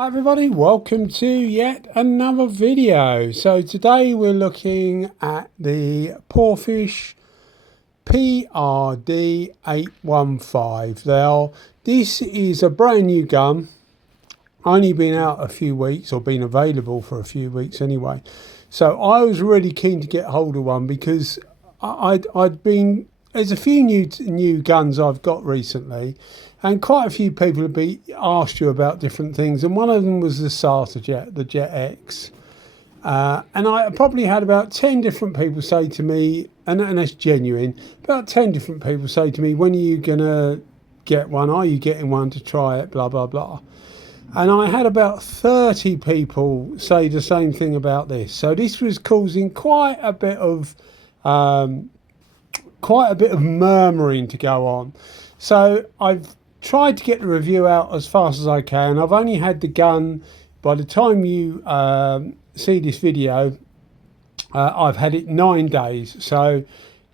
Hi everybody, welcome to yet another video. So today we're looking at the Porphis PRD815. Now this is a brand new gun, only been out a few weeks, or been available for a few weeks anyway. So I was really keen to get hold of one because there's a few new guns I've got recently, and quite a few people have asked you about different things, and one of them was the starter jet, the Jet X. And I probably had about 10 different people say to me, and that's genuine, about 10 different people say to me, when are you going to get one? Are you getting one to try it? Blah, blah, blah. And I had about 30 people say the same thing about this. So this was causing quite a bit of murmuring to go on. So I've tried to get the review out as fast as I can. I've only had the gun, by the time you see this video, I've had it 9 days. So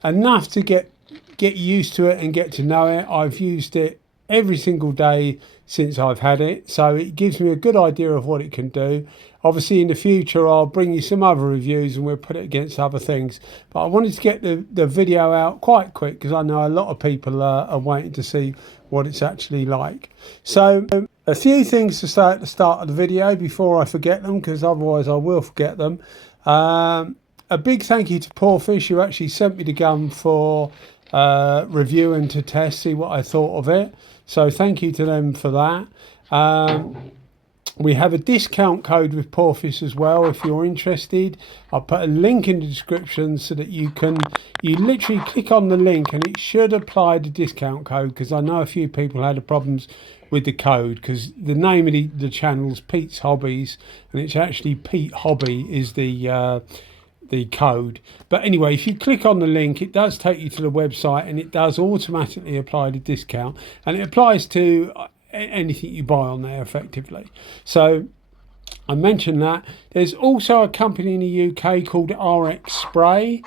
enough to get used to it and get to know it. I've used it every single day since I've had it, so it gives me a good idea of what it can do. Obviously in the future I'll bring you some other reviews and we'll put it against other things, but I wanted to get the video out quite quick because I know a lot of people are waiting to see what it's actually like. So a few things to say at the start of the video before I forget them, because otherwise I will forget them. A big thank you to Porphis, who actually sent me the gun for review and to test, see what I thought of it. So thank you to them for that. We have a discount code with Porphis as well if you're interested. I'll put a link in the description so that you literally click on the link and it should apply the discount code, because I know a few people had problems with the code, because the name of the channel's Pete's Hobbies and it's actually Pete Hobby is the code. But anyway, if you click on the link, it does take you to the website and it does automatically apply the discount, and it applies to anything you buy on there effectively. So I mentioned that. There's also a company in the UK called RX Spray,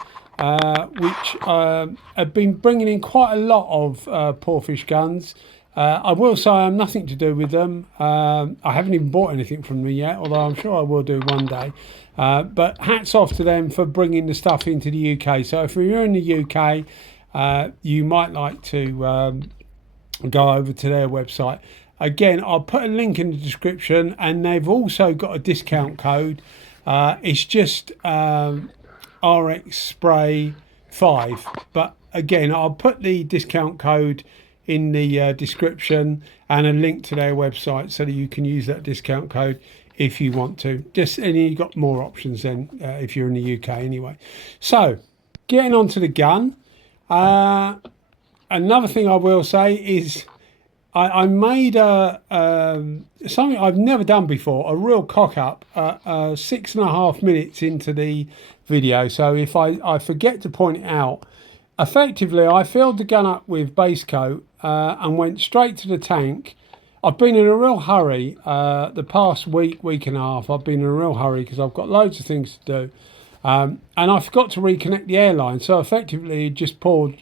which have been bringing in quite a lot of Porphis guns. I will say I'm nothing to do with them. I haven't even bought anything from them yet, although I'm sure I will do one day. But hats off to them for bringing the stuff into the UK. So if you're in the UK, you might like to go over to their website. Again, I'll put a link in the description, and they've also got a discount code. It's just RX Spray 5. But again, I'll put the discount code in the description and a link to their website so that you can use that discount code if you want to. And you've got more options then if you're in the UK anyway. So getting on to the gun, another thing I will say is I made something I've never done before, a real cock up 6.5 minutes into the video. So if I forget to point it out, effectively I filled the gun up with base coat and went straight to the tank. I've been in a real hurry the past week and a half. I've been in a real hurry because I've got loads of things to do, and I forgot to reconnect the airline, so effectively just poured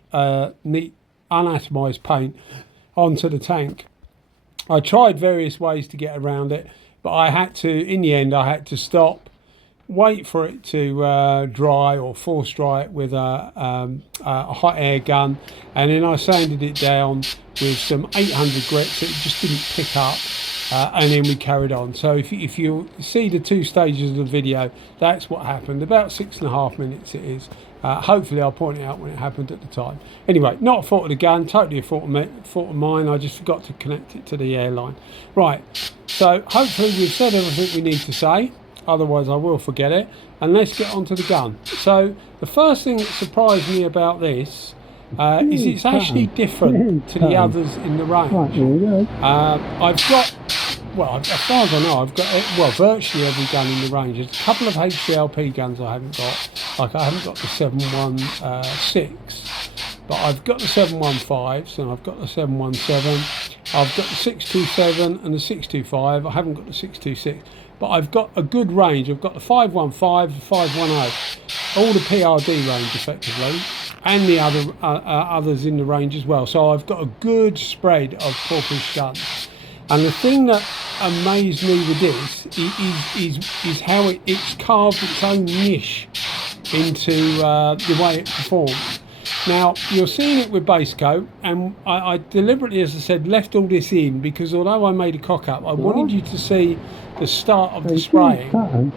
neat unatomized paint onto the tank. I tried various ways to get around it, but in the end I had to stop, wait for it to dry or force dry it with a hot air gun, and then I sanded it down with some 800 grit so it just didn't pick up, and then we carried on. So if you see the 2 stages of the video, that's what happened. About 6.5 minutes it is. Hopefully I'll point it out when it happened at the time. Anyway, not a fault of the gun, totally a fault of mine. I just forgot to connect it to the airline. Right, so hopefully we've said everything we need to say, otherwise I will forget it, and let's get on to the gun. So the first thing that surprised me about this is it's actually different to the others in the range. I've got, well, as far as I know, I've got, well, virtually every gun in the range. There's a couple of HCLP guns I haven't got, like I haven't got the 716, but I've got the 715s and I've got the 717, I've got the 627 and the 625, I haven't got the 626, but I've got a good range. I've got the 515, the 510, all the PRD range effectively, and the others in the range as well. So I've got a good spread of Porphis guns. And the thing that amazed me with this is how it's carved its own niche into the way it performs. Now, you're seeing it with base coat, and I deliberately, as I said, left all this in because although I made a cock-up, I wanted you to see the start of the spraying.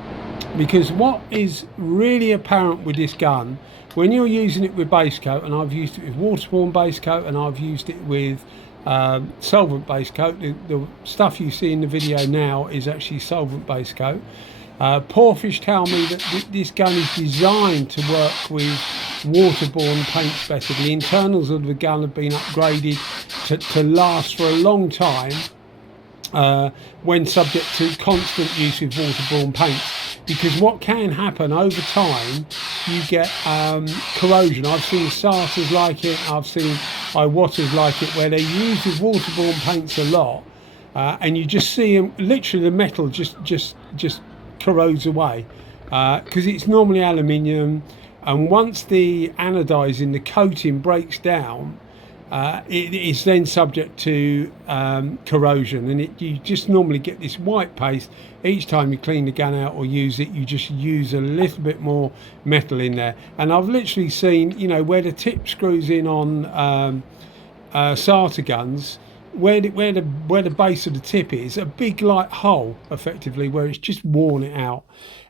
Because what is really apparent with this gun, when you're using it with base coat, and I've used it with waterborne base coat, and I've used it with solvent base coat, the stuff you see in the video now is actually solvent base coat. Porphis tell me that this gun is designed to work with waterborne paints better. The internals of the gun have been upgraded to last for a long time when subject to constant use with waterborne paints. Because what can happen over time, you get corrosion. I've seen Sarters like it, I've seen Iwatas like it, where they use with waterborne paints a lot, and you just see them, literally the metal just corrodes away, because it's normally aluminium, and once the anodizing, the coating breaks down, it is then subject to corrosion, and you just normally get this white paste. Each time you clean the gun out or use it, you just use a little bit more metal in there. And I've literally seen, you know, where the tip screws in on Sarter guns, where the base of the tip is, a big like hole effectively where it's just worn it out.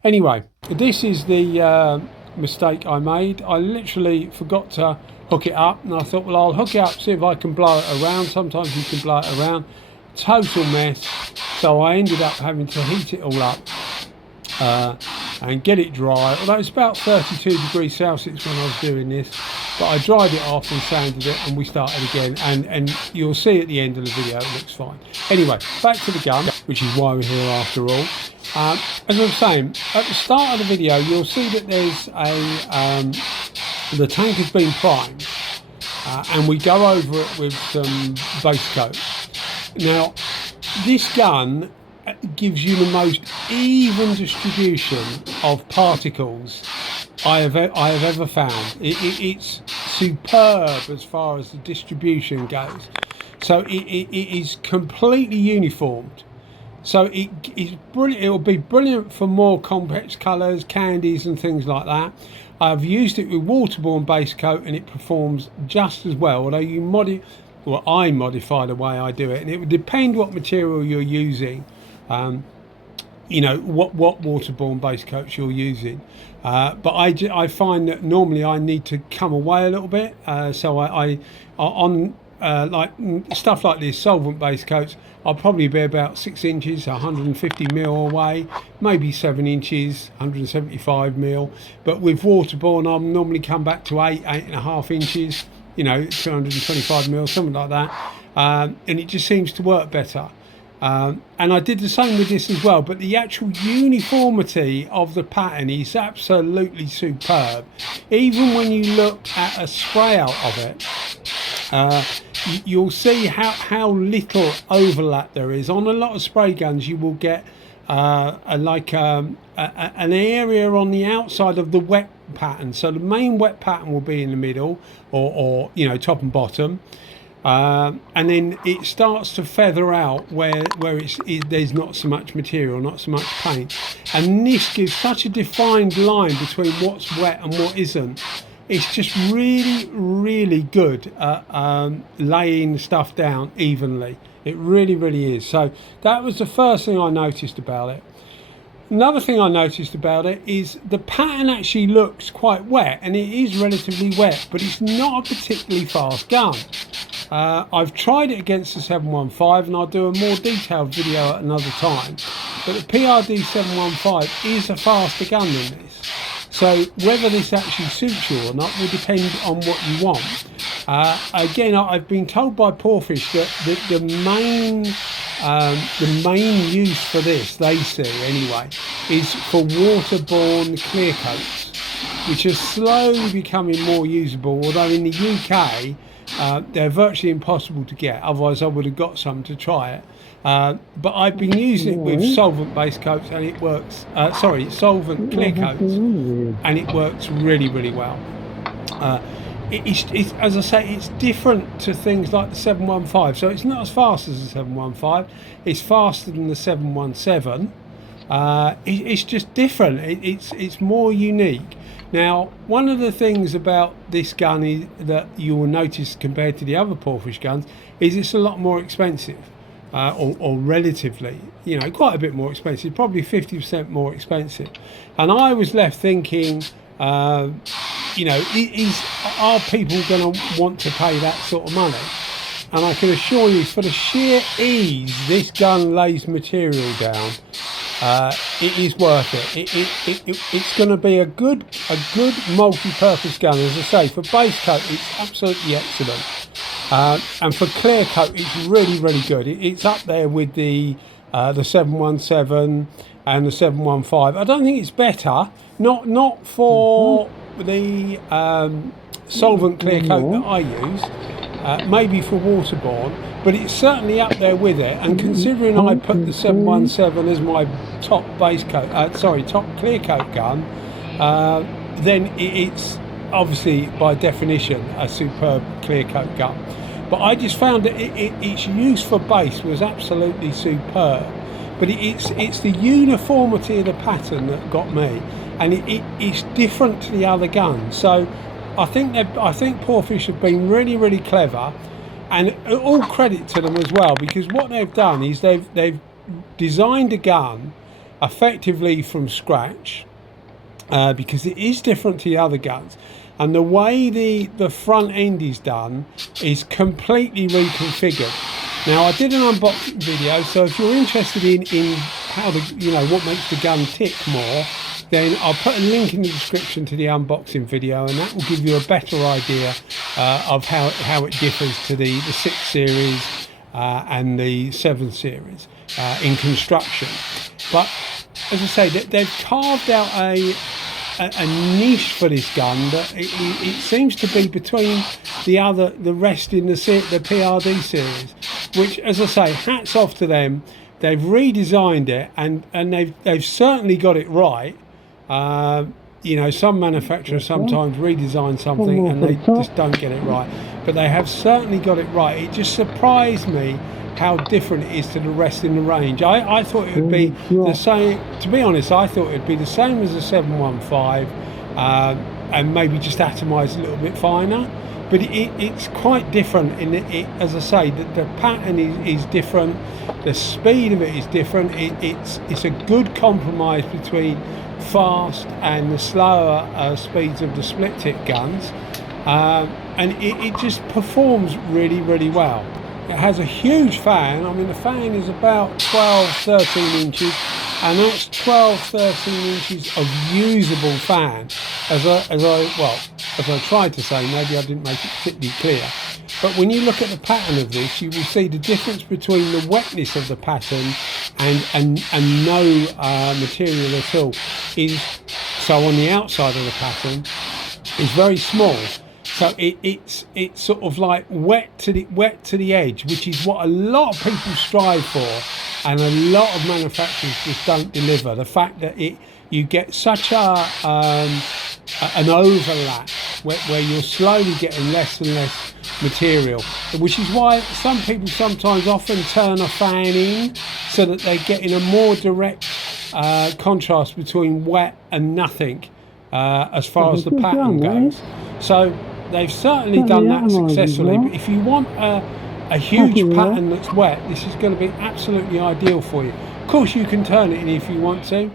Anyway, this is the mistake I made. I literally forgot to hook it up, and I thought, well, I'll hook it up, see if I can blow it around. Sometimes you can blow it around. Total mess. So I ended up having to heat it all up and get it dry, although it's about 32 degrees Celsius when I was doing this, but I dried it off and sanded it, and we started again, and you'll see at the end of the video it looks fine. Anyway, back to the gun, which is why we're here after all. As I was saying, at the start of the video, you'll see that there's the tank has been primed, and we go over it with some base coat. Now, this gun gives you the most even distribution of particles I have ever found. It's superb as far as the distribution goes. So it is completely uniformed. So it is brilliant. It will be brilliant for more complex colours, candies, and things like that. I've used it with waterborne base coat, and it performs just as well. Although I modify the way I do it, and it would depend what material you're using. You know what waterborne base coats you're using, but I find that normally I need to come away a little bit. So I on like stuff like this, solvent base coats, I'll probably be about 6 inches, 150 mil away, maybe 7 inches, 175 mil. But with waterborne, I'll normally come back to 8.5 inches, you know, 225 mil, something like that. And it just seems to work better. And I did the same with this as well, but the actual uniformity of the pattern is absolutely superb. Even when you look at a spray out of it, you'll see how little overlap there is. On a lot of spray guns, you will get an area on the outside of the wet pattern. So the main wet pattern will be in the middle, or you know, top and bottom. And then it starts to feather out where there's not so much material, not so much paint, and this gives such a defined line between what's wet and what isn't. It's just really good at laying stuff down evenly. It really is. So that was the first thing I noticed about it. Another thing I noticed about it is the pattern actually looks quite wet, and it is relatively wet, but it's not a particularly fast gun. I've tried it against the 715, and I'll do a more detailed video at another time, but the PRD715 is a faster gun than this. So whether this actually suits you or not will depend on what you want. Again, I've been told by Porphis that the main use for this, they see anyway, is for waterborne clear coats, which are slowly becoming more usable, although in the UK they're virtually impossible to get. Otherwise I would have got some to try it. But I've been using it with solvent base coats, and it works, solvent clear coats, and it works really well. it's as I say, it's different to things like the 715. So it's not as fast as the 715. It's faster than the 717. It's just different. It's more unique. Now, one of the things about this gun is that you will notice compared to the other Porphis guns is it's a lot more expensive, or relatively, quite a bit more expensive, probably 50% more expensive. And I was left thinking, are people going to want to pay that sort of money? And I can assure you, for the sheer ease this gun lays material down, it is worth it. It's going to be a good multi-purpose gun. As I say, for base coat, it's absolutely excellent, and for clear coat, it's really good. It's up there with the 717 and the 715. I don't think it's better. Not for the solvent clear coat that I use. Maybe for waterborne, but it's certainly up there with it. And considering I put the 717 as my top base coat, top clear coat gun, then it's obviously by definition a superb clear coat gun. But I just found that its use for base was absolutely superb. But it's the uniformity of the pattern that got me, and it's different to the other guns. So I think Porphis have been really clever, and all credit to them as well, because what they've done is they've designed a gun effectively from scratch, because it is different to the other guns, and the way the front end is done is completely reconfigured. Now, I did an unboxing video, so if you're interested in how what makes the gun tick more, then I'll put a link in the description to the unboxing video, and that will give you a better idea of how it differs to the 6 series and the 7 series in construction. But as I say, they've carved out a niche for this gun that it seems to be between the rest in the PRD series, which, as I say, hats off to them. They've redesigned it, and they've certainly got it right. Some manufacturers sometimes redesign something and they just don't get it right, but they have certainly got it right. It just surprised me how different it is to the rest in the range. I thought it would be the same. To be honest, I thought it'd be the same as a 715, and maybe just atomized a little bit finer. But it's quite different in it. As I say, the pattern is different. The speed of it is different. It's a good compromise between fast and the slower speeds of the split tip guns, and it just performs really well. It has a huge fan. I mean, the fan is about 12-13 inches, and that's 12-13 inches of usable fan. As I tried to say, maybe I didn't make it particularly clear, but when you look at the pattern of this, you will see the difference between the wetness of the pattern and no material at all. So on the outside of the pattern is very small. So it's sort of like wet to the edge, which is what a lot of people strive for, and a lot of manufacturers just don't deliver. The fact that you get such an overlap where you're slowly getting less and less material, which is why some people sometimes often turn a fan in so that they get in a more direct contrast between wet and nothing as far as the pattern goes. So they've certainly done that successfully. But if you want a huge pattern that's wet, this is going to be absolutely ideal for you. Of course, you can turn it in if you want to.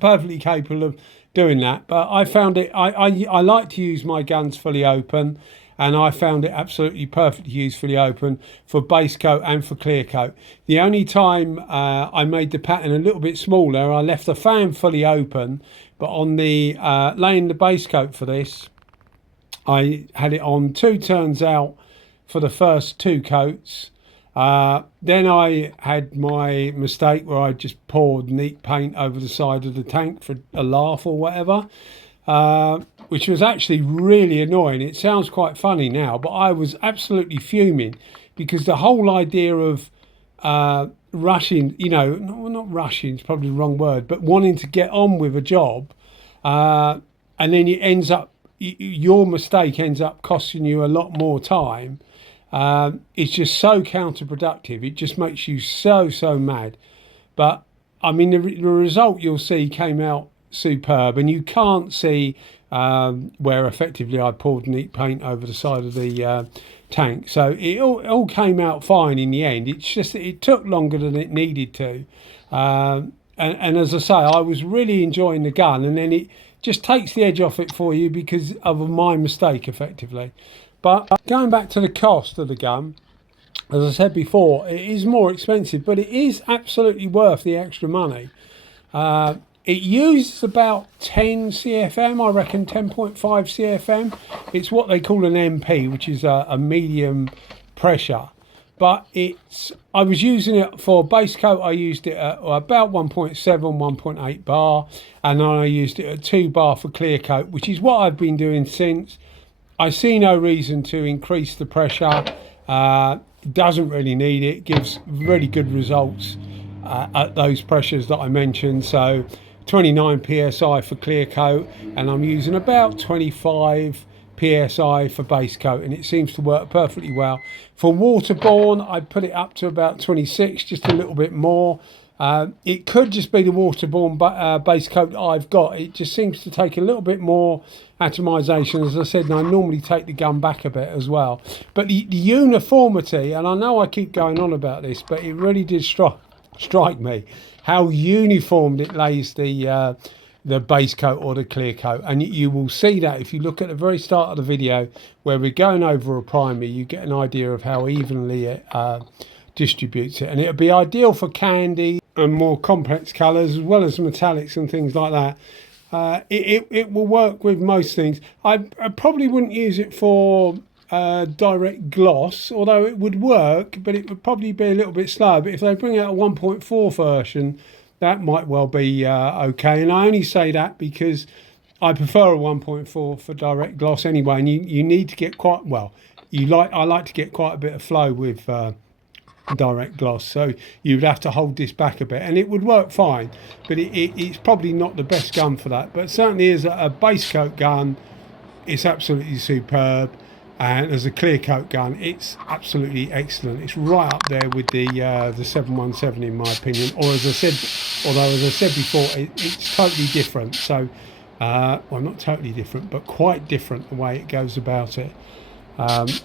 Perfectly capable of doing that. But I found it. I like to use my guns fully open, and I found it absolutely perfect to use fully open for base coat and for clear coat. The only time I made the pattern a little bit smaller, I left the fan fully open, but on the laying the base coat for this, I had it on 2 turns out for the first 2 coats. Then I had my mistake where I just poured neat paint over the side of the tank for a laugh or whatever, which was actually really annoying. It sounds quite funny now, but I was absolutely fuming because the whole idea of rushing, not rushing, it's probably the wrong word, but wanting to get on with a job, and then it ends up your mistake ends up costing you a lot more time. It's just so counterproductive. It just makes you so mad. But I mean, the result you'll see came out superb, and you can't see where effectively I poured neat paint over the side of the tank. So it all came out fine in the end. It's just that it took longer than it needed to. And as I say, I was really enjoying the gun, and then it just takes the edge off it for you because of my mistake, effectively. But going back to the cost of the gun, as I said before, it is more expensive, but it is absolutely worth the extra money. It uses about 10 CFM, I reckon 10.5 CFM. It's what they call an MP, which is a medium pressure. But I was using it for base coat. I used it at about 1.7, 1.8 bar, and then I used it at 2 bar for clear coat, which is what I've been doing since. I see no reason to increase the pressure. It doesn't really need it. It gives really good results at those pressures that I mentioned. So 29 psi for clear coat, and I'm using about 25 psi for base coat, and it seems to work perfectly well. For waterborne, I put it up to about 26, just a little bit more. It could just be the waterborne base coat that I've got. It just seems to take a little bit more atomization, as I said, and I normally take the gun back a bit as well. But the uniformity, and I know I keep going on about this, but it really did strike me how uniform it lays the base coat or the clear coat. And you will see that if you look at the very start of the video where we're going over a primer, you get an idea of how evenly it distributes it. And it'll be ideal for candy and more complex colours, as well as metallics and things like that. It will work with most things. I probably wouldn't use it for direct gloss, although it would work, but it would probably be a little bit slow. But if they bring out a 1.4 version, that might well be okay. And I only say that because I prefer a 1.4 for direct gloss anyway, and you need to get quite well. I like to get quite a bit of flow with direct gloss, so you'd have to hold this back a bit, and it would work fine. But it's probably not the best gun for that. But certainly as a base coat gun, it's absolutely superb. And as a clear coat gun, it's absolutely excellent. It's right up there with the 717 in my opinion. Or as I said, although as I said before, it's totally different. So, well, not totally different, but quite different the way it goes about it.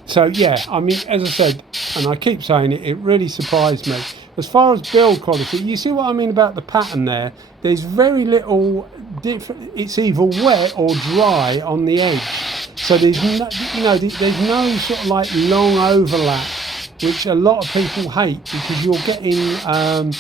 So yeah, I mean, as I said, and I keep saying it, it really surprised me. As far as build quality, you see what I mean about the pattern there? There's very little different. It's either wet or dry on the edge. So there's no, there's no sort of like long overlap, which a lot of people hate because you're getting a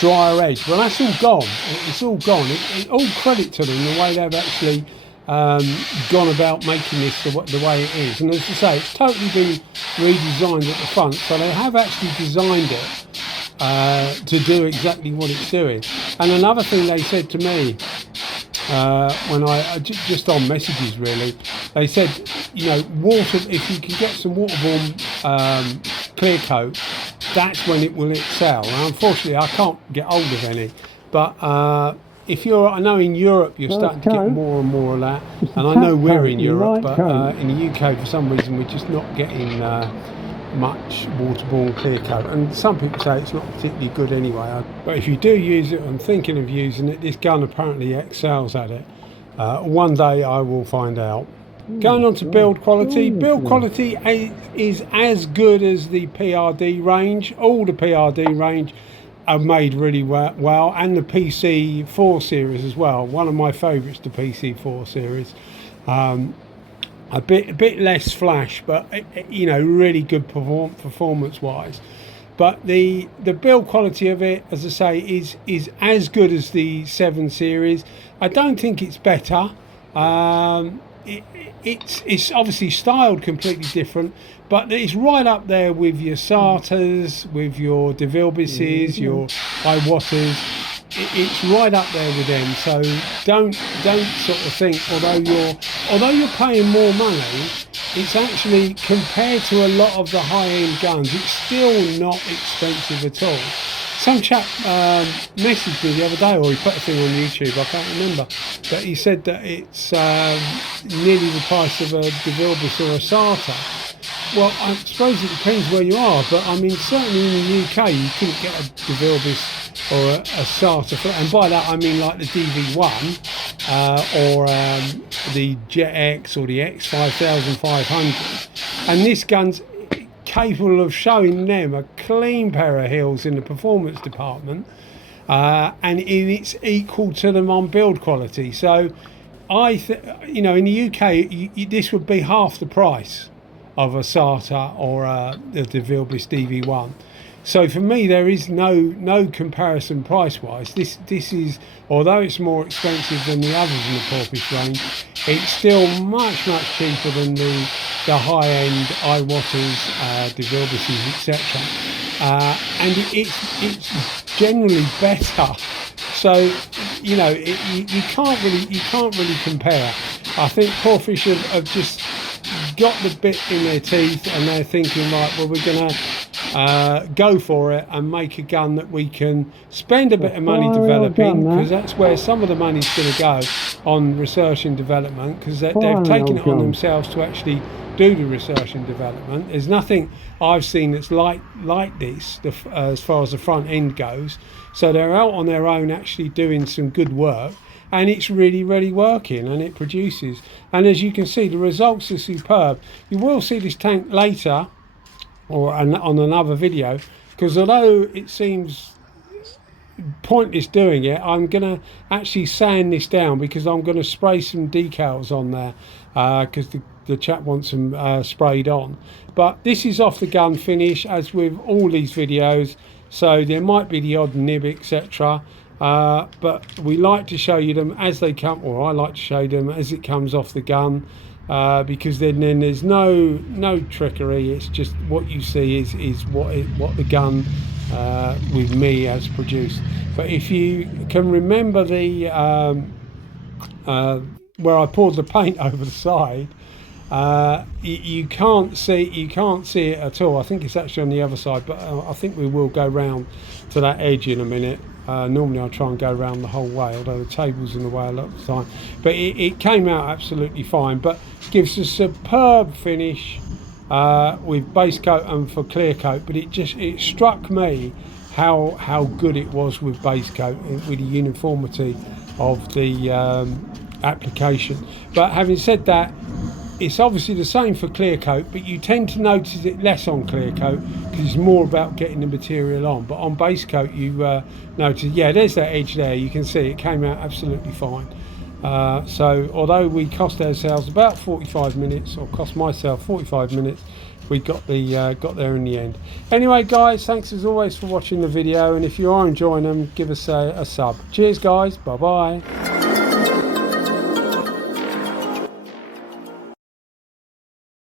drier edge. Well, that's all gone. It's all gone. All credit to them, the way they've actually gone about making this the way it is. And as I say, it's totally been redesigned at the front, so they have actually designed it to do exactly what it's doing. And another thing they said to me when I just on messages really, they said, if you can get some waterborne clear coat, that's when it will excel. And unfortunately I can't get hold of any, but I know in Europe you're starting to get more and more of that, and I know we're in Europe, but in the UK for some reason we're just not getting much waterborne clear coat, and some people say it's not particularly good anyway. But if you do use it, I'm thinking of using it, this gun apparently excels at it. One day I will find out. Going on to build quality. Build quality is as good as the PRD range. All the PRD range are made really well, and the PC4 series as well. One of my favourites, the PC4 series. A bit less flash, but really good performance wise. But the build quality of it, as I say, is as good as the 7 series. I don't think it's better. It's obviously styled completely different, but it's right up there with your SATAs, with your DV1 Bases, your Iwaters. It's right up there with them. So don't sort of think, although you're paying more money, it's actually, compared to a lot of the high-end guns, it's still not expensive at all. some chap messaged me the other day, or he put a thing on YouTube, I can't remember, but he said that it's nearly the price of a DV1 or a SATA. Well, I suppose it depends where you are, but I mean, certainly in the UK you couldn't get a DV1 or a SATA, and by that I mean like the DV1 or the Jet X or the X5500, and this gun's capable of showing them a clean pair of heels in the performance department, and it's equal to them on build quality. So you know, in the UK this would be half the price of a SATA or the DV1 DV1. So for me, there is no comparison price-wise. This is, although it's more expensive than the others in the Porphis range, it's still much cheaper than the high-end iWatters, DV1s, etc. And it's generally better. So you know, you can't really compare. I think Porphis have just got the bit in their teeth, and they're thinking, right, well, we're gonna go for it and make a gun that we can spend a bit of money developing, because that's where some of the money's going to go, on research and development, because they've taken it on themselves to actually do the research and development. There's nothing I've seen that's like this as far as the front end goes. So they're out on their own actually doing some good work, and it's really working, and it produces. And as you can see, the results are superb. You will see this tank later, or on another video, because although it seems pointless doing it, I'm gonna actually sand this down, because I'm gonna spray some decals on there, because the chap wants them sprayed on. But this is off the gun finish, as with all these videos, so there might be the odd nib, etc. But we like to show you them as they come, or I like to show them as it comes off the gun, because then there's no trickery. It's just what you see is what the gun with me has produced. But if you can remember the where I poured the paint over the side, you can't see it at all. I think it's actually on the other side, but I think we will go round to that edge in a minute. Normally I try and go around the whole way, although the table's in the way a lot of the time. But it came out absolutely fine, but gives a superb finish with base coat and for clear coat. But it struck me how good it was with base coat, with the uniformity of the application. But having said that, it's obviously the same for clear coat, but you tend to notice it less on clear coat, because it's more about getting the material on. But on base coat, you notice, yeah, there's that edge there. You can see it came out absolutely fine. So although we cost ourselves about 45 minutes, or cost myself 45 minutes, we got there in the end. Anyway, guys, thanks as always for watching the video, and if you are enjoying them, give us a sub. Cheers, guys. Bye bye.